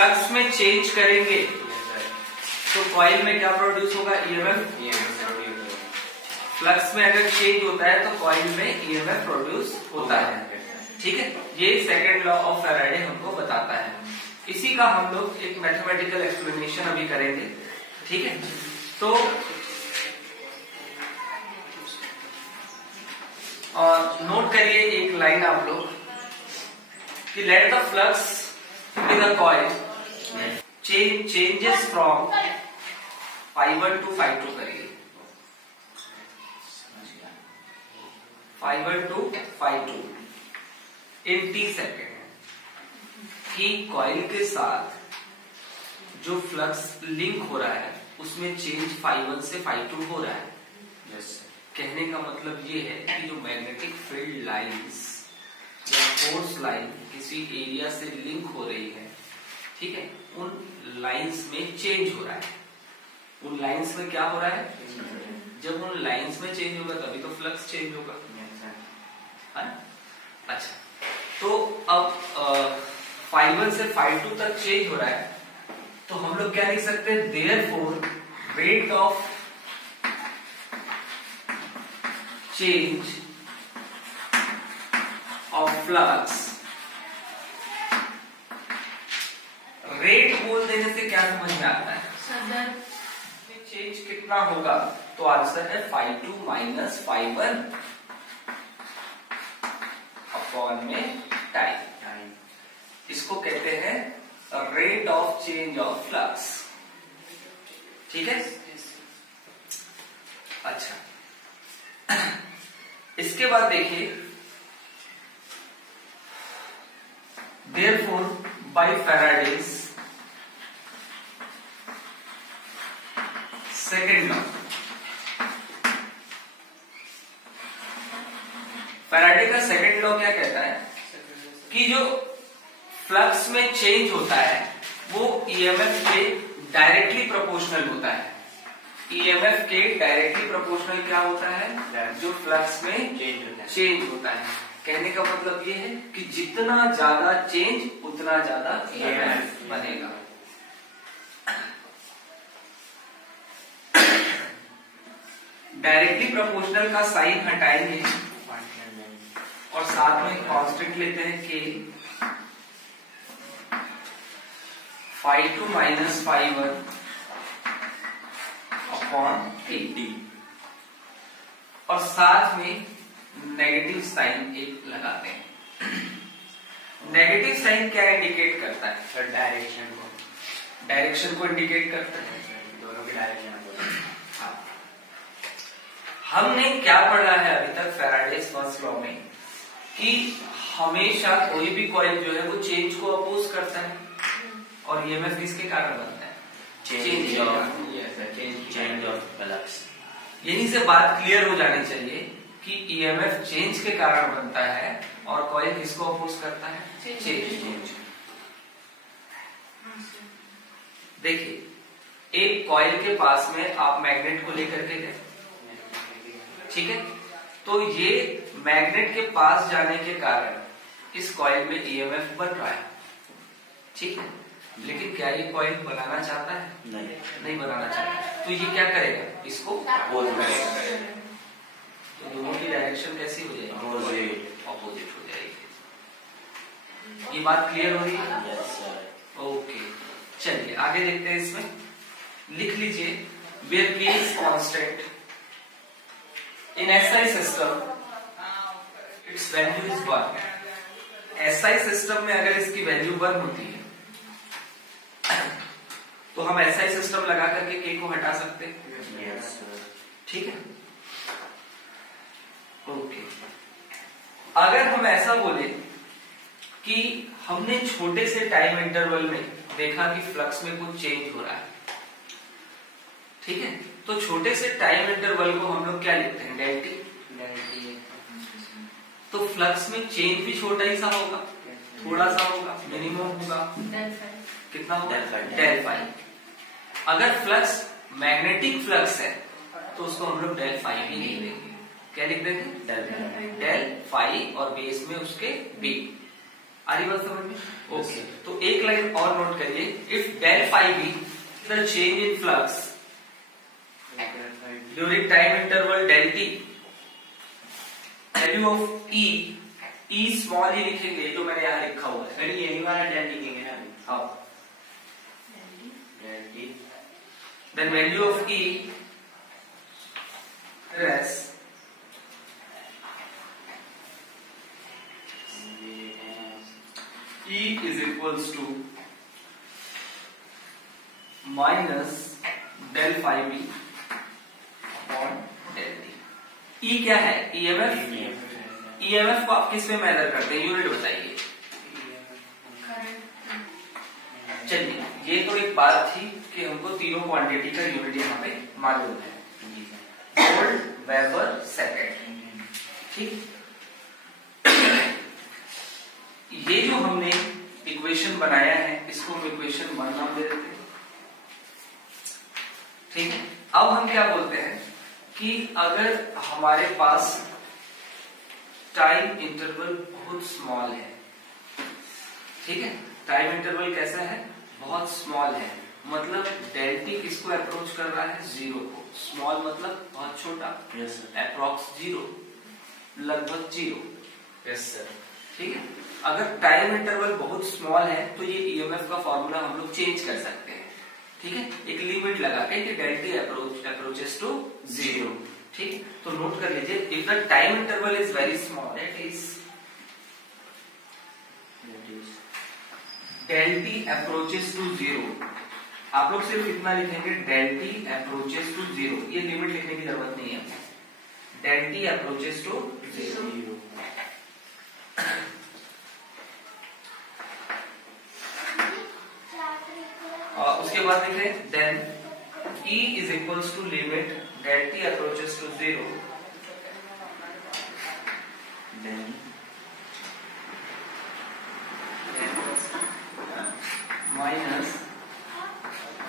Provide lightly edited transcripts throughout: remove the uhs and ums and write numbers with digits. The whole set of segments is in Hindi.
फ्लक्स में चेंज करेंगे तो कॉइल में क्या प्रोड्यूस होगा? ईएमएफ। फ्लक्स में अगर चेंज होता है तो कॉइल में ईएमएफ प्रोड्यूस होता है। ठीक है, ये सेकंड लॉ ऑफ फैराडे हमको बताता है। इसी का हम लोग एक मैथमेटिकल एक्सप्लेनेशन अभी करेंगे। ठीक है, तो नोट करिए एक लाइन आप लोग कि let the flux in the coil changes from ∅1 to ∅2 करिए, ∅1 टू ∅2 इन t सेकेंड, कि कॉइल के साथ जो फ्लक्स लिंक हो रहा है उसमें चेंज ∅1 से ∅2 हो रहा है। कहने का मतलब ये है कि जो मैग्नेटिक फील्ड लाइंस या फोर्स लाइन किसी एरिया से लिंक हो रही है, ठीक है, उन लाइंस में चेंज हो रहा है। उन लाइंस में क्या हो रहा है? जब उन लाइंस में चेंज होगा तभी तो फ्लक्स चेंज होगा, है ना? अच्छा, तो अब ∅1 से ∅2 तक चेंज हो रहा है, तो हम लोग क्या लिख सकते हैं? Therefore rate of change of flux, rate बोल देने से क्या समझ में आता है? चेंज कितना होगा? तो आंसर है ∅2 माइनस ∅1 अपॉन में टाइम। इसको कहते हैं rate of change of flux. ठीक है, अच्छा, इसके बाद देखिए, therefore by Faraday's second law, Faraday का सेकेंड लॉ क्या कहता है कि जो फ्लक्स में चेंज होता है वो ईएमएफ के डायरेक्टली प्रोपोर्शनल होता है। ईएमएफ के डायरेक्टली प्रोपोर्शनल क्या होता है? जो फ्लक्स में चेंज होता है। कहने का मतलब ये है कि जितना ज्यादा चेंज उतना ज्यादा ईएमएफ बनेगा। डायरेक्टली प्रोपोर्शनल का साइन हटाएंगे और साथ में कांस्टेंट लेते हैं के, ∅2 माइनस ∅1 अपॉन 80, और साथ में नेगेटिव साइन एक लगाते हैं। नेगेटिव साइन क्या इंडिकेट करता है? सर डायरेक्शन को इंडिकेट करता है, दोनों की डायरेक्शन। हाँ, हमने क्या पढ़ा है अभी तक फैराडेज फर्स्ट लॉ में कि हमेशा कोई भी कॉइल जो है वो चेंज को अपोज करता है, और ईएमएफ किसके कारण बनता है? Change of flux. यहीं से बात क्लियर हो जानी चाहिए कि ईएमएफ चेंज के कारण बनता है और कॉइल किसको अपोज करता है? चेंज। देखिए, एक कॉइल के पास में आप मैग्नेट को लेकर के गए, ठीक है, तो ये मैग्नेट के पास जाने के कारण इस कॉइल में ईएमएफ बन रहा है, ठीक है, लेकिन क्या ये कॉइल बनाना चाहता है? नहीं बनाना चाहता। तो ये क्या करेगा? इसको अपोज करेगा। तो दोनों की डायरेक्शन कैसी हो जाएगी? अपोजिट हो जाएगी। ये बात क्लियर हो रही है? ओके, चलिए आगे देखते हैं। इसमें लिख लीजिए, where K is constant in SI system its value is 1। SI system में अगर इसकी वैल्यू 1 होती है तो हम SI सिस्टम लगा करके K को हटा सकते हैं। ठीक है, ओके। अगर हम ऐसा बोले कि हमने छोटे से टाइम इंटरवल में देखा कि फ्लक्स में कुछ चेंज हो रहा है, ठीक है, तो छोटे से टाइम इंटरवल को हम लोग क्या लिखते हैं? Del T. तो फ्लक्स में चेंज भी छोटा ही सा होगा, थोड़ा सा होगा, मिनिमम होगा, कितना होगा? Del phi. अगर फ्लक्स मैग्नेटिक फ्लक्स है तो उसको हम लोग डेल फाई भी नहीं देंगे। क्या लिख देंगे? डेल फाई, और बेस में उसके बी। आ रही बात समझ में? ओके, तो एक लाइन और नोट करिए, if del phi be the change in flux during time interval del t, value of e small ही लिखेंगे, जो मैंने यहाँ लिखा हुआ है, यही वाला डेल लिखेंगे ना। हाँ, del T, then value of E रेस E is equals to minus del phi b upon del t. E क्या है? EMF. EMF को आप किस में मेजर करते हैं? यूनिट बताइए। चलिए, ये तो एक बात थी कि हमको तीनों क्वांटिटी का यूनिट यहाँ पे मालूम है, वोल्ट, वेबर, सेकेंड। ठीक, ये जो हमने इक्वेशन बनाया है इसको हम इक्वेशन 1 नाम दे देते हैं। ठीक है, अब हम क्या बोलते हैं कि अगर हमारे पास टाइम इंटरवल बहुत स्मॉल है, ठीक है, टाइम इंटरवल कैसा है? बहुत स्मॉल है, मतलब डेल टी किसको अप्रोच कर रहा है? जीरो को। स्मॉल मतलब बहुत छोटा, अप्रोक्स जीरो, लगभग जीरो। Yes sir. ठीक है, अगर टाइम इंटरवल बहुत स्मॉल है तो ये ईएमएफ का फॉर्मूला हम लोग चेंज कर सकते हैं। ठीक है, एक लिमिट लगा के कि del T approaches to zero. ठीक, तो नोट कर लीजिए, if the time interval is very small, that is del T approaches to zero. आप लोग सिर्फ इतना लिखेंगे, del T approaches to zero, ये लिमिट लिखने की जरूरत नहीं है। Del T approaches to zero. उसके बाद लिख रहे हैं then E is equals to limit del t approaches to zero, then minus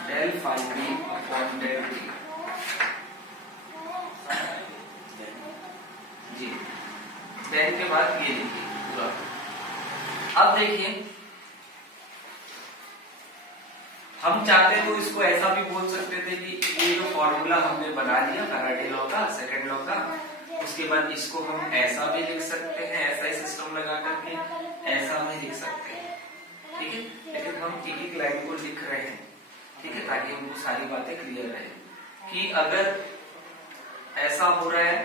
del phi b upon del t। Ji, then के बाद ये लिखिए पूरा। अब देखिए, हम चाहते तो इसको ऐसा भी बोल सकते थे कि ये जो फॉर्मूला हमने बना लिया फैराडे लॉ का, सेकंड लॉ का, उसके बाद इसको हम ऐसा भी लिख सकते हैं, ऐसा ही सिस्टम लगा करके ऐसा भी लिख सकते हैं। ठीक है, लेकिन हम एक एक लाइन को लिख रहे हैं, ठीक है, ताकि हमको सारी बातें क्लियर रहे कि अगर ऐसा हो रहा है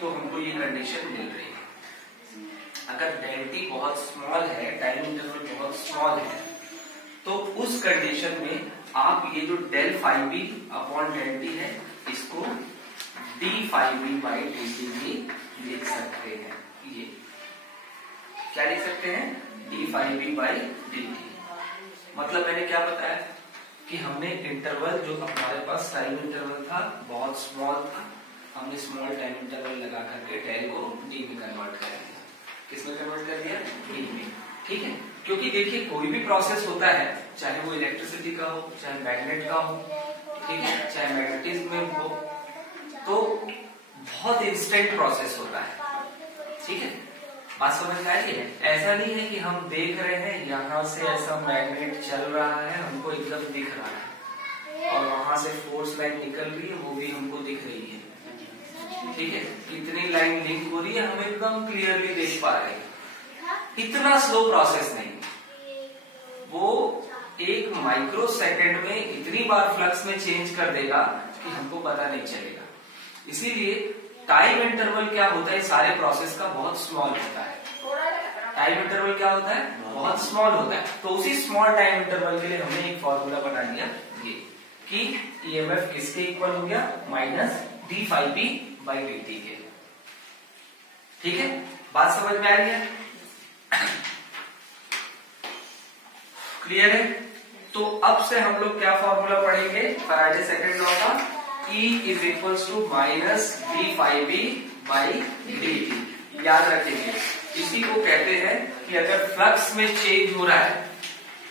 तो हमको ये कंडीशन मिल रही है। अगर डेल टी बहुत स्मॉल है, टाइम इंटरवल बहुत स्मॉल है, तो उस कंडीशन में आप ये जो del phi B upon del T है इसको D phi B by D T भी लिख सकते हैं। ये क्या लिख सकते हैं? D phi B by D T. मतलब मैंने क्या बताया कि हमने इंटरवल जो हमारे पास टाइम इंटरवल था बहुत स्मॉल था, हमने स्मॉल टाइम इंटरवल लगा करके डेल को डी में कन्वर्ट कर दिया। किसमें कन्वर्ट कर दिया? डी में। ठीक है, क्योंकि देखिए कोई भी प्रोसेस होता है, चाहे वो इलेक्ट्रिसिटी का हो, चाहे मैग्नेट का हो, ठीक है, चाहे मैग्नेटिज्म में हो, तो बहुत इंस्टेंट प्रोसेस होता है। ठीक है, बात समझ में आ रही है? ऐसा नहीं है कि हम देख रहे हैं यहाँ से ऐसा मैग्नेट चल रहा है, हमको एकदम दिख रहा है, और वहां से फोर्स लाइन निकल रही है, वो भी हमको दिख रही है। ठीक है, कितनी लाइन लिंक हो रही है हम एकदम क्लियरली देख पा रहे हैं। इतना स्लो प्रोसेस नहीं, वो एक माइक्रो सेकेंड में इतनी बार फ्लक्स में चेंज कर देगा कि हमको पता नहीं चलेगा। इसीलिए टाइम इंटरवल क्या होता है सारे प्रोसेस का बहुत स्मॉल होता है। टाइम इंटरवल क्या होता है? बहुत स्मॉल होता है। तो उसी स्मॉल टाइम इंटरवल के लिए हमने एक फॉर्मूला बना लिया ये कि ईएमएफ किसके इक्वल हो गया? Minus D phi B by D T के। ठीक है, बात समझ में आ रही है? क्लियर है? तो अब से हम लोग क्या फॉर्मूला पढ़ेंगे फैराडे सेकंड लॉ का? E is equals to minus D phi B by D T. याद रखेंगे, इसी को कहते हैं कि अगर फ्लक्स में चेंज हो रहा है,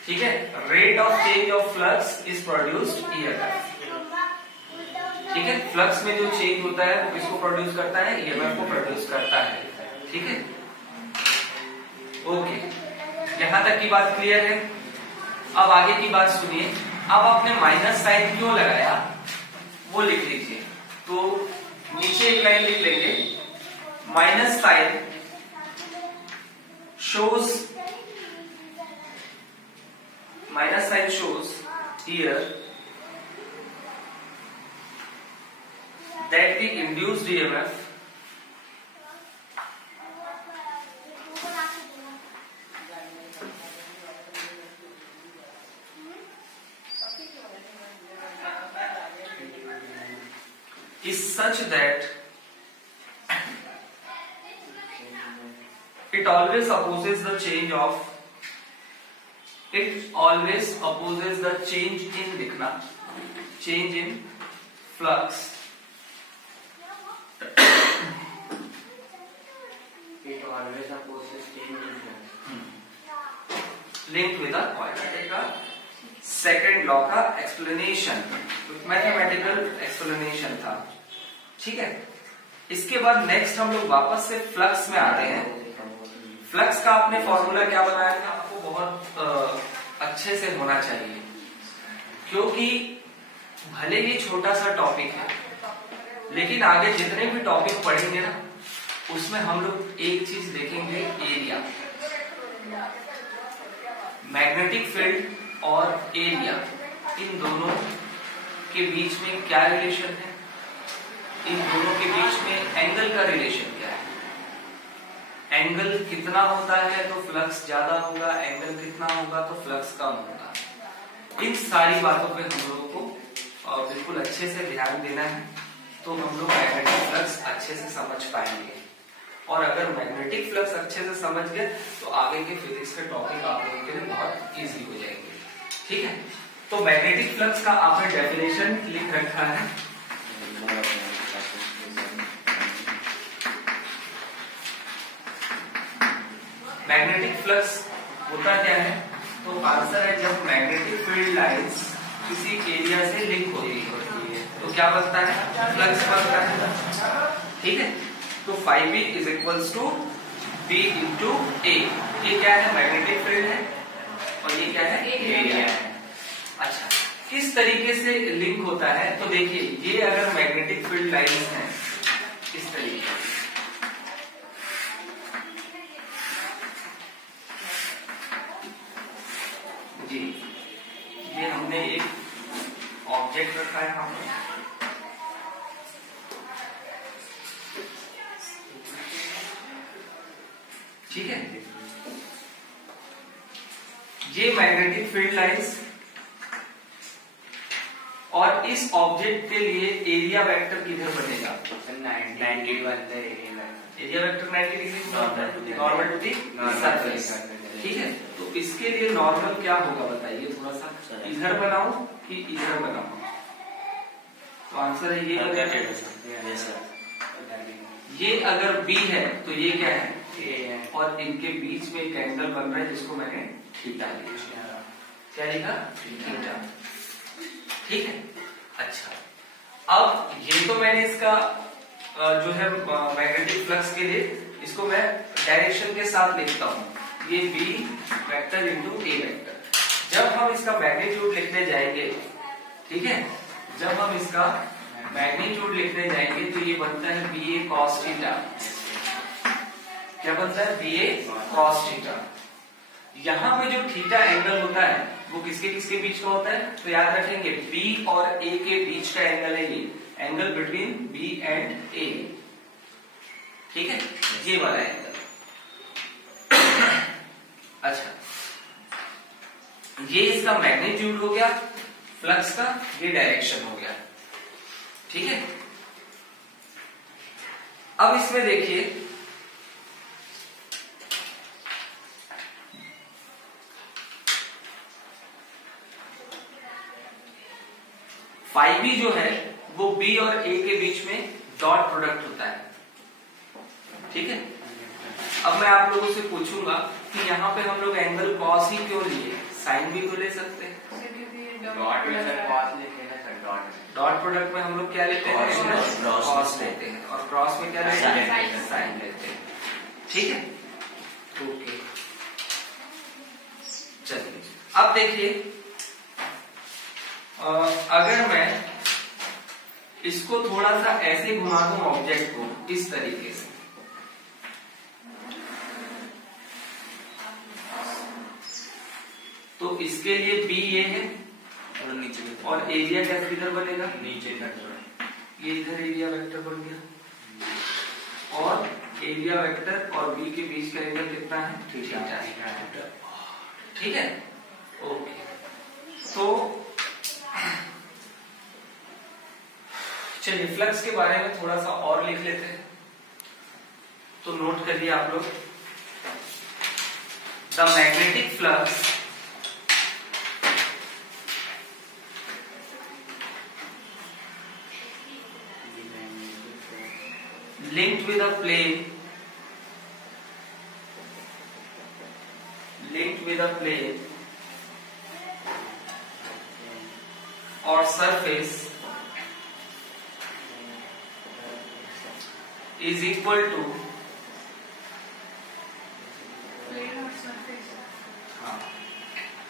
ठीक है, rate of change of flux is produced EMF. ठीक है, फ्लक्स में जो चेंज होता है वो किसको प्रोड्यूस करता है? ईएमएफ को प्रोड्यूस करता है। ठीक है, ओके। यहां तक की बात क्लियर है? अब आगे की बात सुनिए। अब आपने माइनस साइन क्यों लगाया वो लिख लीजिए। तो नीचे एक लाइन लिख लेंगे, minus sign shows here that the induced EMF is such that it always opposes the change in लिखना, change in flux It always opposes change in flux. linked with the quadratic का सेकेंड लॉ का एक्सप्लेनेशन, मैथमेटिकल एक्सप्लेनेशन था। ठीक है, इसके बाद नेक्स्ट हम लोग वापस से फ्लक्स में आते हैं। फ्लक्स का आपने फॉर्मूला क्या बनाया था, आपको बहुत अच्छे से होना चाहिए, क्योंकि भले ये छोटा सा टॉपिक है लेकिन आगे जितने भी टॉपिक पढ़ेंगे ना उसमें हम लोग एक चीज देखेंगे, एरिया। मैग्नेटिक फील्ड और एरिया, इन दोनों के बीच में क्या रिलेशन है, इन दोनों के बीच में एंगल का रिलेशन क्या है। एंगल कितना होता है तो फ्लक्स ज्यादा होगा, एंगल कितना होगा तो फ्लक्स कम होगा। इन सारी बातों पे हम लोगों को बिल्कुल अच्छे से ध्यान देना है, तो हम लोग मैग्नेटिक फ्लक्स अच्छे से समझ पाएंगे। और अगर मैग्नेटिक फ्लक्स अच्छे से समझ गए तो आगे के फिजिक्स के टॉपिक आप लोगों के लिए बहुत इजी हो जाएंगे। ठीक है, तो मैग्नेटिक फ्लक्स का आपने डेफिनेशन लिख रखा है। मैग्नेटिक फ्लक्स होता क्या है, तो आंसर है जब मैग्नेटिक फील्ड लाइंस किसी एरिया से लिंक होती है तो क्या बनता है, फ्लक्स बनता है। ठीक है, तो phi b is equals to b into a. ये क्या है, मैग्नेटिक फील्ड है और ये क्या है, एरिया है। अच्छा, किस तरीके से लिंक होता है, तो देखिए ये अगर मैग्नेटिक फील्ड लाइंस हैं इस तरीके से, जी ये हमने एक ऑब्जेक्ट रखा है यहाँ पर, ठीक है। ये मैग्नेटिक फील्ड लाइंस और इस ऑब्जेक्ट के लिए एरिया वेक्टर किधर बनेगा, 90 area vector 90 degree normal to the surface. ठीक है, तो इसके लिए नॉर्मल क्या होगा बताइए, थोड़ा सा इधर बनाऊं कि इधर बनाऊं, तो आंसर है ये अगर बी है तो ये क्या है, और इनके बीच में एक एंगल बन रहा है जिसको मैंने थीटा लिखा। क्या लिखा, थीटा। ठीक है, अच्छा अब ये तो मैंने इसका जो है मैग्नेटिक फ्लक्स के लिए इसको मैं डायरेक्शन के साथ लिखता हूं, ये बी वेक्टर इंटू ए वेक्टर। जब हम इसका मैग्नीट्यूड लिखने जाएंगे, ठीक है, जब हम इसका मैग्नीट्यूड लिखने जाएंगे तो ये बनता है बी ए कॉस थीटा। क्या बनता है, बी ए कॉस थीटा। यहां पे जो थीटा एंगल होता है वो किसके किसके बीच का होता है, तो याद रखेंगे बी और ए के बीच का एंगल है, ये एंगल बिटवीन बी एंड ए। ठीक है, ये वाला एंगल। अच्छा, ये इसका मैग्नीट्यूड हो गया फ्लक्स का, ये डायरेक्शन हो गया। ठीक है, अब इसमें देखिए फाई बी जो है वो बी और ए के बीच में डॉट प्रोडक्ट होता है। ठीक है, अब मैं आप लोगों से पूछूंगा कि यहाँ पे हम लोग एंगल कॉस ही क्यों लिए, साइन भी तो ले सकते हैं। डॉट प्रोडक्ट में हम लोग क्या लेते हैं, कॉस लेते हैं, और क्रॉस में क्या लेते हैं, साइन लेते हैं। ठीक है, ओके। अब देखिए अगर मैं इसको थोड़ा सा ऐसे घुमा दूं ऑब्जेक्ट को इस तरीके से, तो इसके लिए बी ये है और नीचे और एरिया कैसे किधर बनेगा, नीचे ये इधर एरिया वेक्टर बन गया और एरिया वेक्टर और बी के बीच का एरिया कितना है, थीटा है। ठीक है, ओके। तो चलिए फ्लक्स के बारे में थोड़ा सा और लिख लेते हैं। तो नोट करिए आप लोग, the magnetic flux linked with a plane or surface is equal to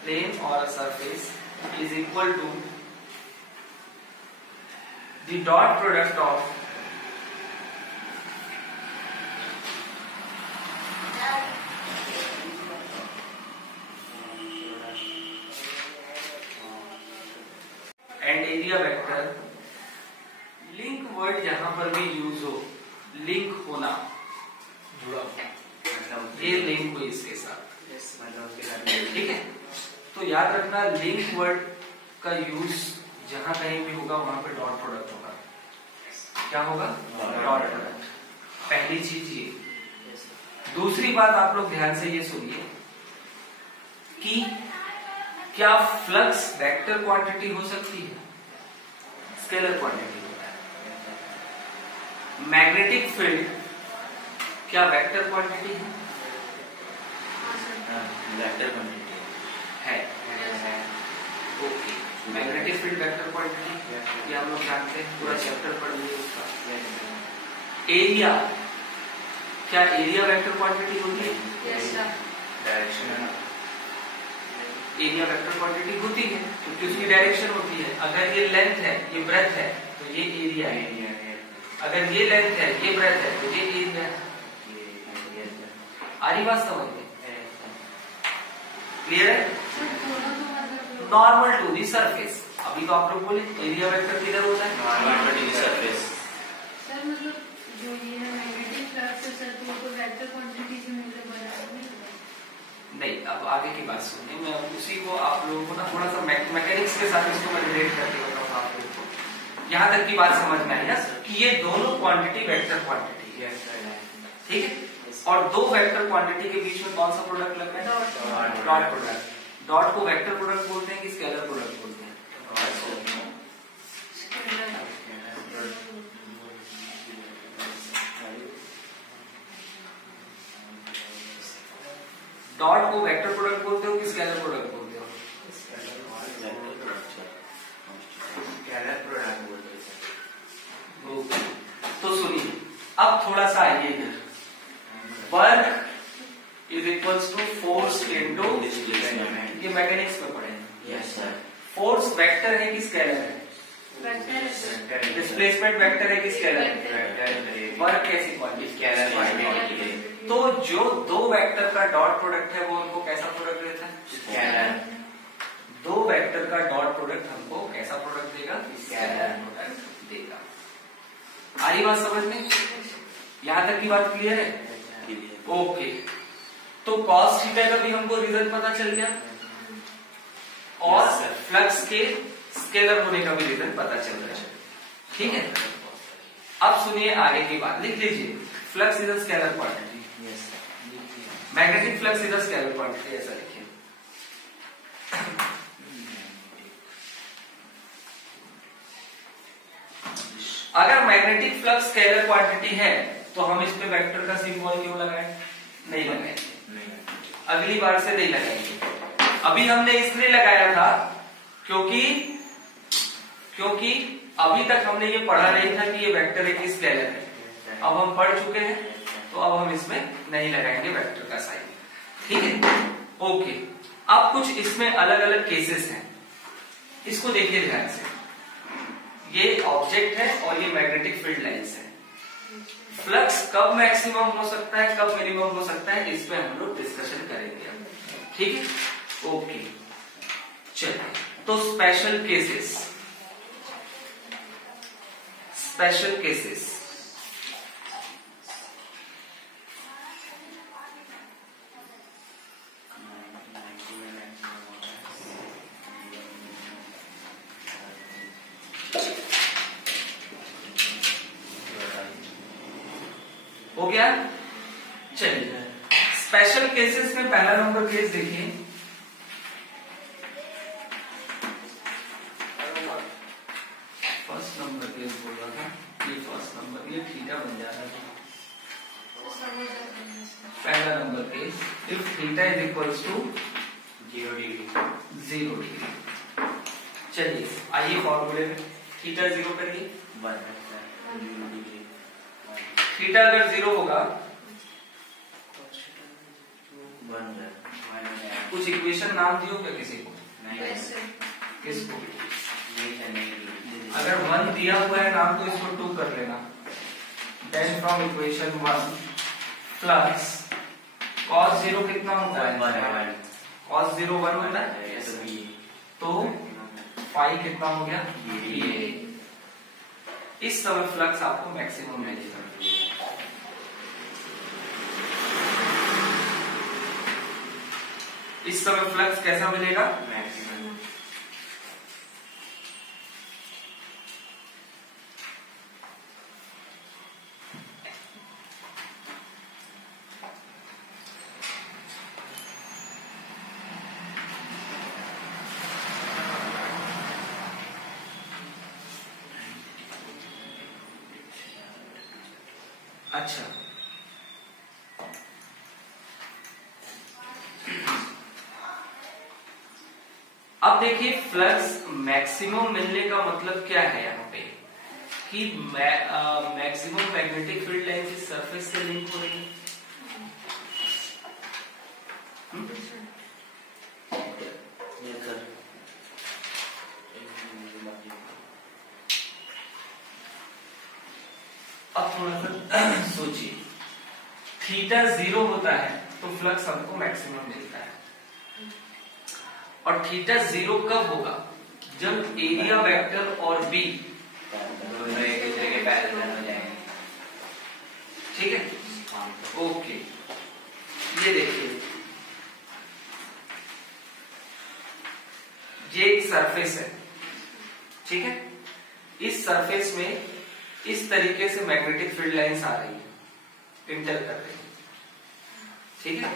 plane or a surface is equal to the dot product of area vector. Link word जहां पर भी यूज हो, लिंक होना, जुड़ा, ये लिंक हुई इसके साथ। ठीक है, तो याद रखना लिंक वर्ड का यूज जहां कहीं भी होगा वहां पे डॉट प्रोडक्ट होगा। क्या होगा, डॉट प्रोडक्ट। पहली चीज ये। दूसरी बात आप लोग ध्यान से ये सुनिए कि क्या फ्लक्स वेक्टर क्वांटिटी हो सकती है, स्केलर क्वांटिटी होता है। मैग्नेटिक फील्ड क्या वेक्टर क्वांटिटी है, वेक्टर क्वांटिटी है। Okay, magnetic field vector quantity ये हम लोग जानते हैं, पूरा चैप्टर पढ़ लिए उसका। एरिया क्या एरिया वेक्टर क्वांटिटी होती है, डायरेक्शन एरिया वेक्टर क्वांटिटी होती है क्योंकि उसकी डायरेक्शन होती है। अगर ये लेंथ है, ये ब्रेथ है, तो ये एरिया है। अगर ये लेंथ है, ये ब्रेथ है, तो ये एरिया है। आ रही बात समझ में, क्लियर है। Normal to the surface. अभी तो आप लोग बोले एरिया वेक्टर किधर होता है, normal to the surface. Sir मतलब जो ये मैग्नेटिक फ्लक्स है सर, तो वो वेक्टर क्वांटिटी से मिलकर बना है नहीं। अब आगे की बात सुनिए, मैं उसी को आप लोगों को ना थोड़ा सा मैकेनिक्स के साथ इसको मैं रिलेट करके बताऊंगा आप लोगों को। यहाँ तक की बात समझ में आई ना कि ये दोनों क्वांटिटी वेक्टर क्वांटिटी है, ठीक है। और दो वेक्टर क्वांटिटी के बीच में कौन सा प्रोडक्ट लग रहा है, डॉट प्रोडक्ट। डॉट को वेक्टर प्रोडक्ट बोलते हैं कि स्केलर प्रोडक्ट बोलते हैं, डॉट को वेक्टर प्रोडक्ट बोलते हो कि स्केलर प्रोडक्ट बोलते हो, तो सुनिए अब थोड़ा सा आइए इधर। Work is equals to force into displacement, ये मैकेनिक्स में पढ़े। Yes sir. फोर्स वेक्टर है कि स्केलर है, डिस्प्लेसमेंट वेक्टर है कि स्केलर है, वर्क कैसी क्वांटिटी। तो जो दो वेक्टर का डॉट प्रोडक्ट है वो उनको कैसा प्रोडक्ट देता है, स्केलर। दो वेक्टर का डॉट प्रोडक्ट हमको कैसा प्रोडक्ट देगा, स्केलर प्रोडक्ट देगा। आ रही बात समझ में, यहां तक की बात क्लियर है। ओके, तो कॉस थीटा का भी हमको रीजन पता चल गया और फ्लक्स के स्केलर होने का भी रीजन पता चल रहा है, ठीक है। अब सुनिए आगे की बात, लिख लीजिए flux is a scalar quantity, magnetic flux is a scalar quantity, ऐसा लिखिए। अगर मैग्नेटिक फ्लक्स स्केलर क्वांटिटी है तो हम इस पे वेक्टर का सिंबल क्यों लगाएं, नहीं लगाएंगे, अगली बार से नहीं लगाएंगे। अभी हमने इसलिए लगाया था क्योंकि अभी तक हमने ये पढ़ा नहीं था कि ये वेक्टर है कि स्केलर है। अब हम पढ़ चुके हैं तो अब हम इसमें नहीं लगाएंगे वेक्टर का साइन, ठीक है। ओके, अब कुछ इसमें अलग अलग केसेस हैं, इसको देखिए ध्यान से। ये ऑब्जेक्ट है और ये मैग्नेटिक फील्ड लाइंस है। फ्लक्स कब मैक्सिमम हो सकता है, कब मिनिमम हो सकता है, इस पे हम लोग डिस्कशन करेंगे। ठीक है, ओके। चलिए, तो स्पेशल केसेस, स्पेशल केसेस। हो गया। चलिए, स्पेशल केसेस में पहला नंबर केस देखिए। फर्स्ट नंबर केस बोल रहा था, ये फर्स्ट नंबर, ये थीटा बन जा रहा है। पहला number case, if theta is equals to 0 degree. 0 degree. चलिए, आइए फॉर्मूले में थीटा 0 करिए। 1 थीटा अगर 0 होगा, कुछ इक्वेशन नाम दियो क्या किसी को? किसको? अगर 1 दिया हुआ है नाम तो इसको 2 कर लेना। Then from equation 1 plus cos 0 कितना होता है? cos 0 1 होता है, तो फाई कितना हो गया? इस समय फ्लक्स आपको मैक्सिमम मिलेगा। इस समय फ्लक्स कैसा मिलेगा? मैक्सिमम। अच्छा, अब देखिए फ्लक्स मैक्सिमम मिलने का मतलब क्या है यहाँ पे कि मैक्सिमम मैग्नेटिक फील्ड लाइन की सरफेस से लिंक हो रही है। अब थोड़ा सा सोचिए, थीटा 0 होता है तो फ्लक्स हमको मैक्सिमम मिलता है, और थीटा 0 कब होगा? जब एरिया वेक्टर और बी दोनों एक दूसरे के पैरेलल हो जाएंगे। ठीक है, ओके। ये देखिए, ये एक सरफेस है, ठीक है। इस सरफेस में इस तरीके से मैग्नेटिक फील्ड लाइंस आ रही है, इंटर कर रही है, ठीक है।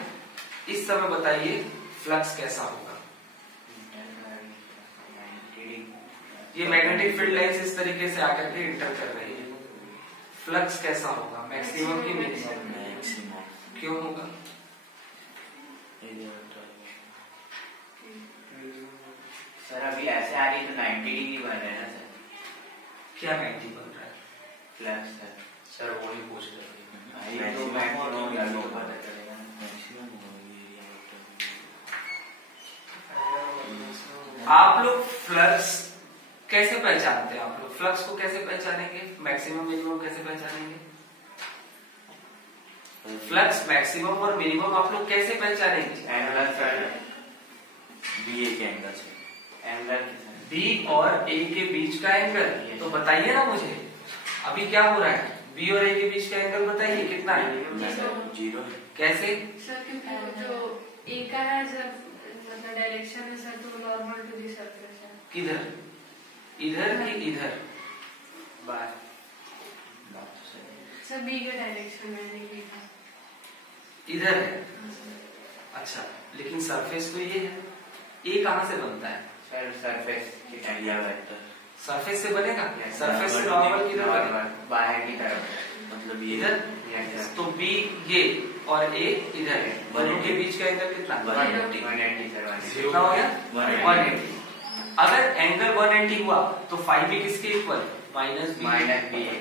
इस समय बताइए फ्लक्स कैसा होगा? ये मैग्नेटिक फील्ड लाइंस इस तरीके से आकर के इंटर कर रही है, फ्लक्स कैसा होगा? मैक्सिमम की मिनिमम? क्यों होगा? सर अभी ऐसे आ रही तो 90 डिग्री बन रहा है ना सर? क्या 90 बन रहा है? फ्लक्स सर वो नहीं पूछ रहे सर तो मैक्सिमम पता चलेगा। आप लोग फ्लक्स कैसे पहचानते हैं? आप लोग फ्लक्स को कैसे पहचानेंगे? मैक्सिमम मिनिमम कैसे पहचानेंगे? फ्लक्स मैक्सिमम और मिनिमम आप लोग कैसे पहचानेंगे? एंगल सर, बी ए के एंगल से एंगल बी और ए के बीच का एंगल तो बताइए ना मुझे। अभी क्या हो रहा है? बी और ए के बीच का एंगल बताइए कितना है? 0। कैसे? सर क्योंकि जो ए का है सर, मतलब डायरेक्शन है सर, तो नॉर्मल टू दी सरफेस है। किधर? इधर कि इधर? बात सर बी का डायरेक्शन मैंने लिखा, इधर है। अच्छा, लेकिन सरफेस तो ये है, ए कहां से बनता है? सर सरफेस की एरिया वेक्टर सरफेस से बनेगा? सरफेस से नॉर्मल किधर बनेगा? बाहर की तरफ, मतलब ये इधर। तो बी ये और ए इधर है, दोनों के बीच का एंगल कितना? 180 सर। कितना हो गया? 180। अगर एंगल 180 हुआ तो फाई भी किसके इक्वल? माइनस बी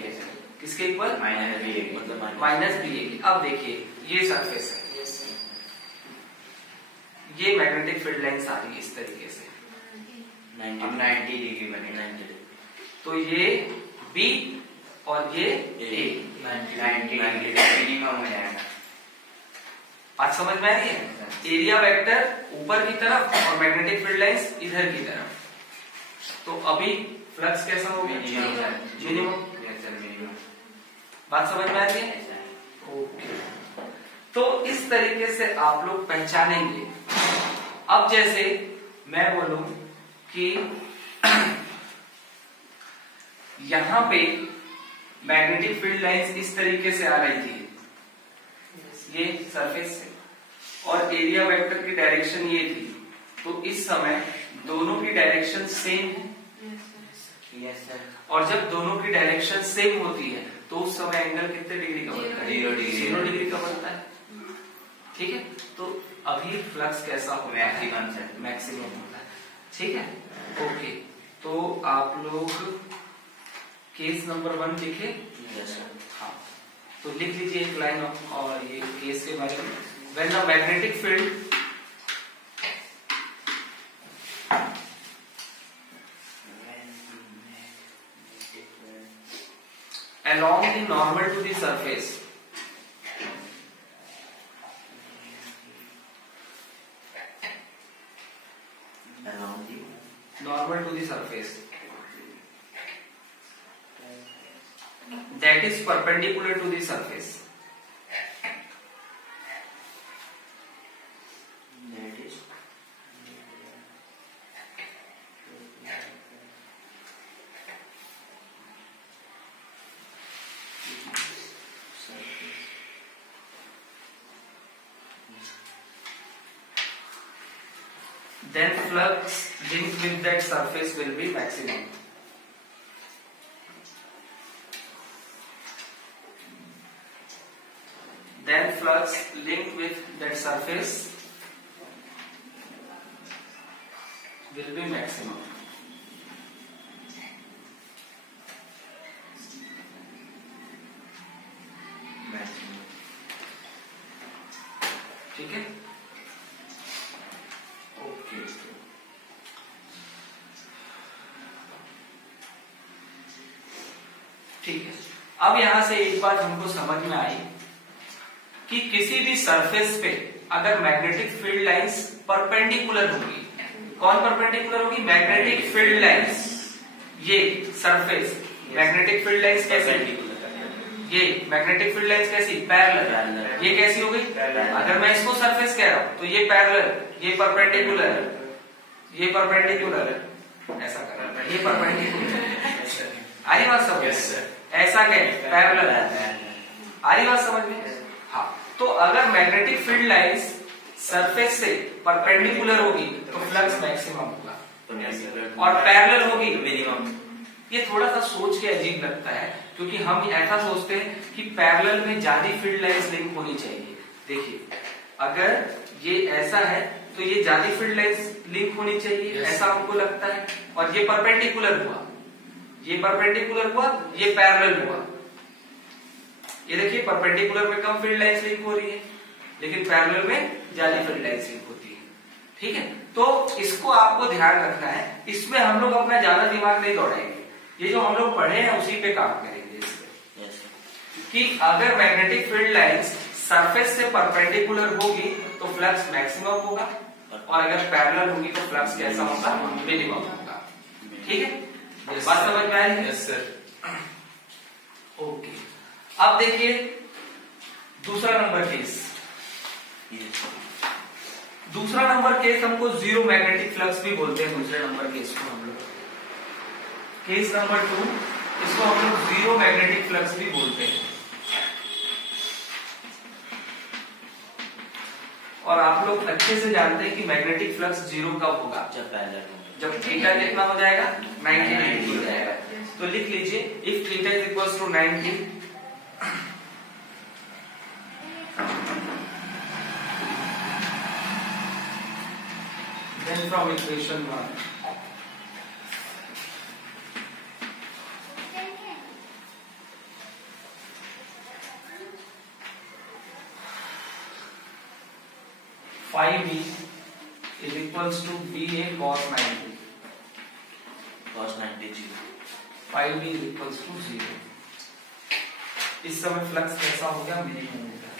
के सर, किसके इक्वल? माइनस बी मतलब माइनस बी। अब देखिए ये सरफेस है, ये मैग्नेटिक फील्ड लाइंस आ रही है इस तरीके से, 90 डिग्री बनेगा। 90 डिग्री। तो ये बी और ये ए। 90 डिग्री मिनिमम हो जाएगा। बात समझ में आ रही है? एरिया वेक्टर ऊपर की तरफ और मैग्नेटिक फील्ड लाइंस इधर की तरफ। तो अभी फ्लक्स कैसा हो गया? मिनिमम। बात समझ में आ रही है? ओके। तो इस तरीके से आप लोग पहचानेंगे। अब जैसे मैं बोलूं कि यहां पे मैग्नेटिक फील्ड लाइंस इस तरीके से आ रही थी, ये सरफेस से, और एरिया वेक्टर की डायरेक्शन ये थी, तो इस समय दोनों की डायरेक्शन सेम है। Yes sir. और जब दोनों की डायरेक्शन सेम होती है तो उस समय एंगल कितने डिग्री का बनता है? 0 डिग्री का बनता है। ठीक है, तो अभी फ्लक्स कैसा होगा? Maximum sir. मैक्सिमम होता है। ठीक है, ओके। तो आप लोग केस नंबर 1 लिखे? Yes sir. हाँ, तो लिख लीजिए एक लाइन और ये केस के बारे में। When the magnetic field along the normal to the surface Along the normal to the surface that is perpendicular to the surface that is then flux linked with that surface will be maximum. Then flux linked with that surface will be maximum. maximum. ठीक है, ओके। ठीक है, अब यहां से एक बात हमको समझ में आई कि किसी भी सरफेस पे अगर मैग्नेटिक फील्ड लाइंस परपेंडिकुलर होगी, कौन परपेंडिकुलर होगी? Magnetic field lines. ये सरफेस मैग्नेटिक फील्ड लाइंस कैसी? ये मैग्नेटिक फील्ड लाइंस कैसी? पैरेलल। ये कैसी हो गई? अगर मैं इसको सरफेस कह रहा हूं तो ये पैरेलल, ये परपेंडिकुलर, ये परपेंडिकुलर, ऐसा कर रहा है, ये परपेंडिकुलर। आ रही बात समझ? ऐसा कह, पैरेलल। आ रही बात समझ में? हाँ, तो अगर मैग्नेटिक फील्ड लाइंस सरफेस से परपेंडिकुलर होगी तो फ्लक्स मैक्सिमम होगा, और पैरेलल होगी मिनिमम। ये थोड़ा सा सोच के अजीब लगता है, क्योंकि हम ऐसा सोचते हैं कि पैरेलल में ज्यादा फील्ड लाइंस लिंक होनी चाहिए। देखिए, अगर ये ऐसा है तो ये ज्यादा फील्ड लाइंस लिंक होनी चाहिए, ऐसा हमको लगता है। और ये परपेंडिकुलर हुआ, ये परपेंडिकुलर हुआ, ये पैरेलल हुआ। ये देखिए, परपेंडिकुलर में कम फील्ड लाइंस लिंक हो रही है, लेकिन पैरेलल में ज्यादा फील्ड लाइंस लिंक होती है। ठीक है, तो इसको आपको ध्यान रखना है। इसमें हम लोग अपना ज्यादा दिमाग नहीं दौड़ाएंगे, ये जो हम लोग पढ़े हैं उसी पे काम करेंगे इसमें। यस कि अगर मैग्नेटिक फील्ड लाइंस सरफेस से परपेंडिकुलर होगी तो फ्लक्स मैक्सिमम होगा, और अगर पैरेलल होगी तो फ्लक्स कैसा होगा? मिनिमम होगा। ठीक है, बात समझ में आई? Yes sir. ओके, अब देखिए दूसरा नंबर केस। दूसरा नंबर केस हमको जीरो मैग्नेटिक फ्लक्स भी बोलते हैं। दूसरे नंबर केस को हम लोग केस नंबर 2, इसको हम लोग जीरो मैग्नेटिक फ्लक्स भी बोलते हैं। और आप लोग अच्छे से जानते हैं कि मैग्नेटिक फ्लक्स जीरो कब होगा? जब पैरेलल होगा, जब थीटा कितना हो जाएगा? 90 डिग्री हो जाएगा। तो लिख लीजिए, if theta is equal to 90, then from equation 1 5e equals to B A cos 90, cos 90 0. Phi B is equals to 0. इस समय फ्लक्स कैसा हो गया, मिनिमम हो गया.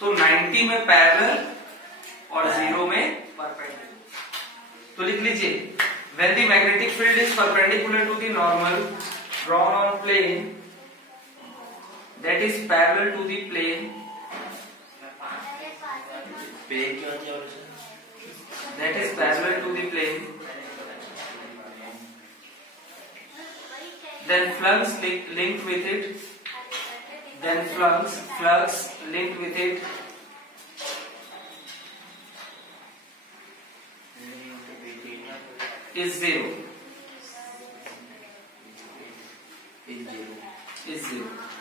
तो 90 में पैरेलल और 0 में परपेंडिकुलर. तो लिख लीजिए, when the magnetic field is perpendicular to the normal drawn on plane that is parallel to the plane पे क्या होती है option? that is parallel to the plane, then flux linked with it, then flux linked with it is 0. In 0. Is 0.